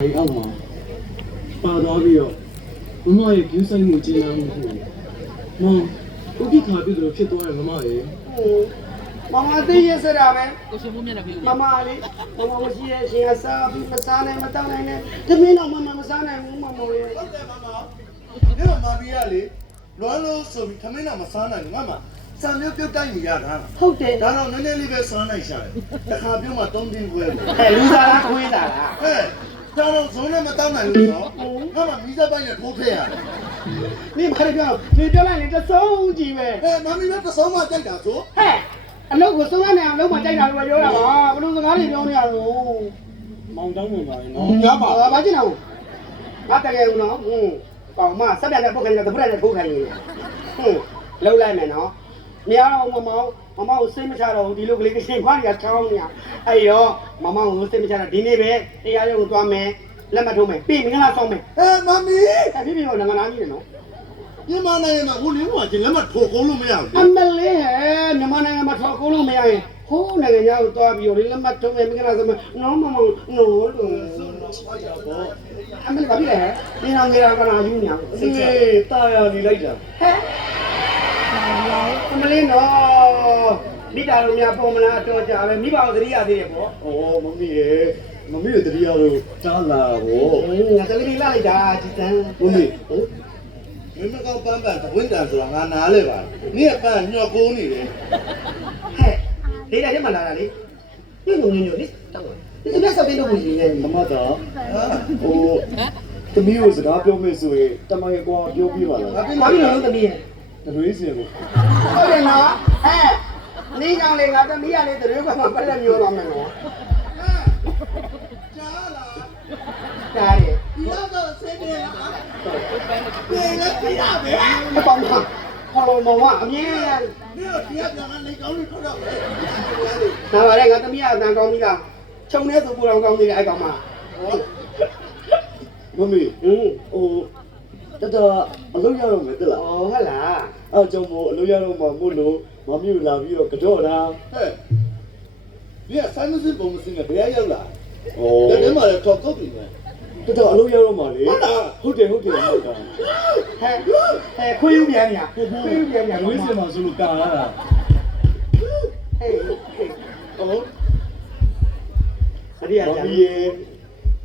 အောက်မှာပါသွားပြီးတော့မမရဲ့ကျူးဆိုင်မှုကျင်းလာမှုကိုမောင်ဥပိ္ပခါပြုလို့ဖြစ်သွားတယ်မမရဲ့မမသိရစရာပဲမမလေးမမမရှိရဲ့ရှင်အစားပြီးမစားနိုင်မတောင်းနိုင်နဲ့တမင်းတော့မမစားနိုင်ဘူးမမရဲ့ဟုတ်တယ်မမဒီမှာမမီးရလေလွမ်းလို့ဆိုပြီးထမင်းတော့မစားနိုင်ဘူးငါမစံမျိုးပြုတ်တိုက်နေရတာဟုတ်တယ်ဒါတော့နည်းနည်းလေးပဲစားနိုင်ရှာတယ်တခါပြုတ်မှ3တင်းခွဲလူစားလားခွေးစားလားဟဲ့ဒါတော့ဇုံးနဲ့မတောင်းနိုင်ဘူးနော်ငါမမီးစပိုင်းနဲ့ထိုးထည့်ရတယ်နေမခရပြောနေပြောလိုက်နေတဆုံးကြည့်ပဲဟဲ့မမီးလည်းတဆုံးမှကြိုက်တာဆိုဟဲ့အလုပ်ကိုဆုံးရနေအောင်လုပ်မှကြိုက်တာလို့ပြောတာပါဘယ်လိုစကားတွေပြောနေရလို့မောင်တောင်းနေပါရင်နော်ရပါဘာကျင်တော့ငါတကယ်ဦးနော်ကောင်မစက်ပြတ်တဲ့ပုတ်ခိုင်းတဲ့တပည့်နဲ့ထိုးခိုင်းနေလှုပ်လိုက်မယ်နော်မရတော့မမောင်ကိုစိတ်မချတော့ဘူးဒီလိုကလေးကရှင်ခွားနေချောင်းနေအဲ့ရောမမောင်ကိုစိတ်မချတော့ဒီနေ့ပဲတရားရုံကိုသွားမယ်လက်မထိုးမယ်ပြီးမင်္ဂလာဆောင်မယ်ဟဲ့မမီးဖြစ်တော့ငါနာကြီးနေနော်မြန်မာနိုင်ငံမှာဟိုလင်းကကျလက်မထိုးကုန်းလို့မရဘူးအမလေးဟဲ့မြန်မာနိုင်ငံမှာထောက်ကုန်းလို့မရရင်ဟိုးနိုင်ငံသားကိုသွားပြီးတော့လက်မထိုးမယ်မင်္ဂလာဆောင်မယ်နော်မမောင်နော်အမလေးဘာဖြစ်လဲဒီနောင်ကြီးကနာယူနေအောင်အေးတာယာနေလိုက်တာဟဲ့အမလေးနော်မိသားစုများပုံမလားအတော်ကြာပဲမိဘကိုသတိရသေးတယ်ပေါ့ဩမမီးရဲ့မမီးတို့တတိယလို့ကြားလာဘောငါတလေးလိုက်တာကြည်တန်းမမီးမင်းမကောက်ပန်းပန်းတဝင်းတန်ဆိုတာငါနားလဲပါနင့်အပန်းညှော့ကိုးနေတယ်ဟဲ့လေးတဲ့မှာလာတာလေညညညလေးတောင်းဒီကစပင်းတော့ဝင်နေတယ်မမတော်ဟိုသမီးကိုစကားပြောမယ်ဆိုရင်တမန်ကွာပြောပြပါလားဘာဖြစ်လို့သမီးရဲ့တရွေးစင်ကိုဟုတ်တယ်နော်ဟဲ့နေကြောင်လေငါသမီးရလေတရွေးကမှပတ်လက်မျိုးတော့မယ်နော်ကြားတယ်ဒီတော့ဆင်းနေလားပြေလည်းပြရမယ်အပေါင်းကဟောလုံးမောင်ကအမြင်ရနေတော့ပြရပြန်ကနေကောင်းလို့ထွက်တော့မယ်ဒါပါလေငါသမီးကအတန်ကောင်းပြီလားခြုံနေဆိုပူတော်ကောင်းနေတယ်အဲ့ကောင်မမမီဟိုတတအလုပ်ရတော့မယ်တက်လားဟုတ်လားအဲ့ကြောင့်မို့အလုပ်ရတော့မှမို့လို့မမီကိုလာပြီးတော့ကြော့တာဟဲ့ဒီကဆိုင်မစင်ပုံမစင်ကဘယ်ရောက်လာဩဒါမှလည်းတော့ကုတ်ပြီနော်တတအလုပ်ရတော့မှလေဟုတ်တယ်ဟုတ်တာဟဲ့ခွေးယူပြန်ညာခွေးယူပြန်ညာဝေးစင်မှာဆိုလို့ကာလာတာဟဲ့ဩအရိယာမမီ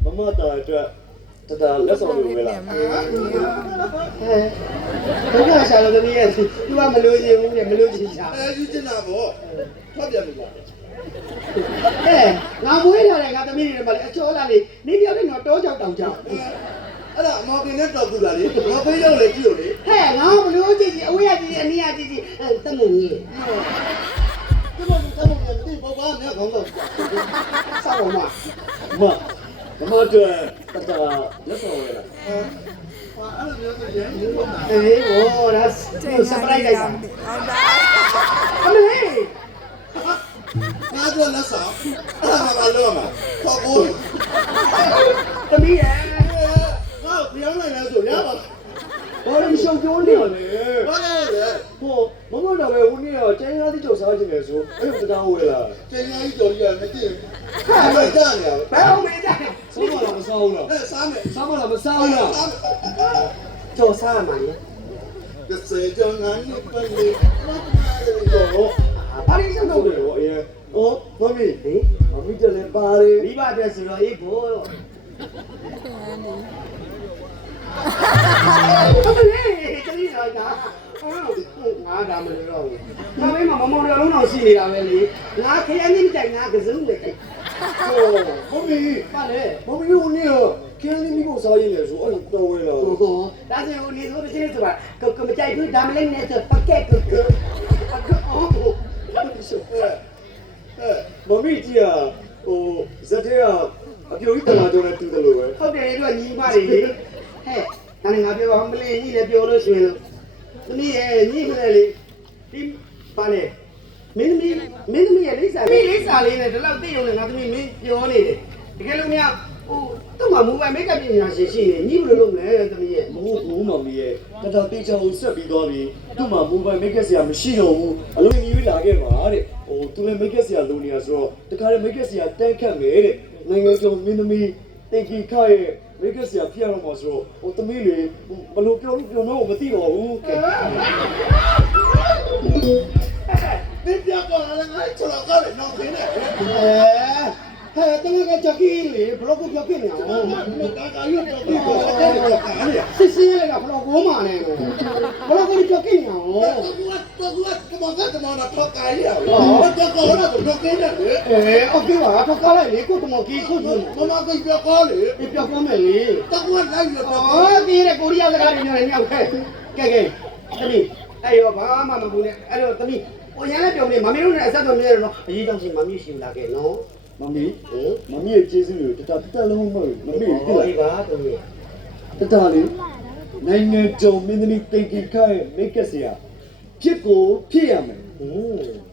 မမတာအတွက်တတလက်ဆောင်တွေဝယ်လာဟဲ့ဘယ်ကရှာလို့သမီးရဲ့သူကမလို့ချင်ဘူးနဲ့မလို့ချင်ရှာယူချင်တာပေါ့ထွက်ပြန်ပြီလားငါမွေးလာတယ်ငါသမီးတွေမှာလေအချောလာလေနေပြောင်းနေတော့တောကြောက်တောင်ကြောက်အဲ့ဒါအမော်ကင်းနဲ့တော်ကူလာလေငါဖေးတော့လေကြည့်လို့လေဟဲ့ငါမလို့ချင်အဝေးရကြည့်အနီးရကြည့်တမုံကြီးဒီမှာတမုံကြီးဒီဘောကမြတ်ခေါင်းတော့စောက်ပါမမတို့တတလက်ဆောင်ဝယ်လာအဲ့လိုမျိုးဆိုရင်ဘူးပါအေးဟိုဒါဆပ်ပရိုက်လိုက်တာအမေငါတို့လက်ဆောင်အဲ့ဒါမှလောမှာခေါ်ကိုသမီးရဲ့ငါပြောင်းလိုက်လဲဆိုရပါဘာလို့ရှောင်ပြောနေရလဲဘာလဲဟိုမမတော်ပဲဦးနေတော့ကျန်းကားတိကျစားခြင်းလေဆိုအဲ့လိုတရားဝယ်လာကျန်းကားကြီးတော်ကြီးကမသိဘူးဟာကြနေရဘယ်အောင်မေးကြစားမလားမစားဘူးလားစားမယ်စားမလားမစားဘူးလားကြော်စားမှာလေကစေကြောင့်ငါနေပလေတော့ဘာလို့ဆက်တော့လဲဟိုအရင်ဟိုမမီမမီတလည်းပါတယ်မိဘအတွက်ဆိုတော့အေးဘောဟုတ်လေတတိယကငါဒါမလို့တော့ဘူးမမေးမမောင်ရလုံးအောင်ရှိနေတာပဲလေငါခရမ်းကြီးမတိုင်ငါကစုံးလေဟိုမမီပါလေမမီဦးနေတော့ကျင်းလေးမိဖို့စားရည်လေဆိုအဲ့လိုတော်ဝဲလာဟိုဒါဆိုဦးနေဆိုတဲ့ချင်းဆိုတာကမကြိုက်ဘူးဒါမလေးနဲ့ဆိုပတ်ကက်ကမမီကြီးอ่ะဟိုဇက်ထဲကအပြိုကြီးတလာကြောင်းနဲ့တူတယ်လို့ပဲဟုတ်တယ်တို့ညီမတွေလေဟဲ့ငါပြောပါမလေးညီလည်းပြောလို့ရှိရင်လို့သမီးရဲ့ညီမလေးလေဒီပါလေမင်းသမီးရဲ့လိမ့်စာလေးနဲ့ဒီလောက်သိရုံနဲ့ငါသမီးမင်းပြောနေတယ်တကယ်လို့များဟိုသူ့မှာမူပိုင်မိတ်ကပ်ပညာရှင်ရှိနေညီဘယ်လိုလုပ်မလဲသမီးရဲ့မဟုတ်ဘူးမောင်ကြီးရဲ့တတတေချာကိုဆက်ပြီးသွားပြီသူ့မှာမူပိုင်မိတ်ကပ်ဆရာမရှိတော့ဘူးအလုံးကြီးရွေးလာခဲ့ပါတဲ့ဟိုသူလည်းမိတ်ကပ်ဆရာလိုနေရဆိုတော့တခါတည်းမိတ်ကပ်ဆရာတန်းခတ်မယ်တဲ့နိုင်ငံကျော်မင်းသမီးဟ တင်ကြီးခါရဲ့မိကဆရာဖြစ်ရတော့မှာဆိုတော့ဟိုသမီးလေးဘလို့ပြောလို့ပြောတော့မသိတော့ဘူးကဲဒီပြကောလည်းငါ့ချောကလည်းနောက်ခင်းနေ ဟဲ့တကယ်ကြောက်ကြီးလေဘလို့ကိုကြောက်ဖြစ်နေအောင် ကာကာရွတ်တော့ဒီကိုတက်တော့ကားလေ စစ်စစ်လေးကဘလို့ကိုမာနေဘလို့ကိုကြောက်ဖြစ်နေအောင် တော့ကမထောက်ကိုင်းရတော့တော့ကောတော့တော့ကင်းတယ်လေ โอเคပါထောက်ကားလိုက်လေကိုတမကြီးကို မမကပြကောလေ ဒီပြောကောမယ်လေ တော့ကလိုက်ရတော့ အော်ဒီရကိုရီးယားစကားတွေညောင်းနေအောင်ခဲကဲသမီးအဲ့ရောဘာမှမဘူးနဲ့အဲ့တော့သမီးဟိုရန်လည်းပြောနေမမီတို့နဲ့အဆက်တော်နေရတော့အရေးကြောင့်ရှင်မမီရှိလာခဲ့နော် မမီမမီရဲ့ကျေးဇူးတွေတတလုံးမဟုတ်မမီပြလိုက် ဒီပါသမီး တတလေးနိုင်ငံကြုံမင်းသမီးတင်ကြီးခါရဲ့မိတ်ကဆရာဖြစ်ကိုဖြစ်ရမယ် ဟင်း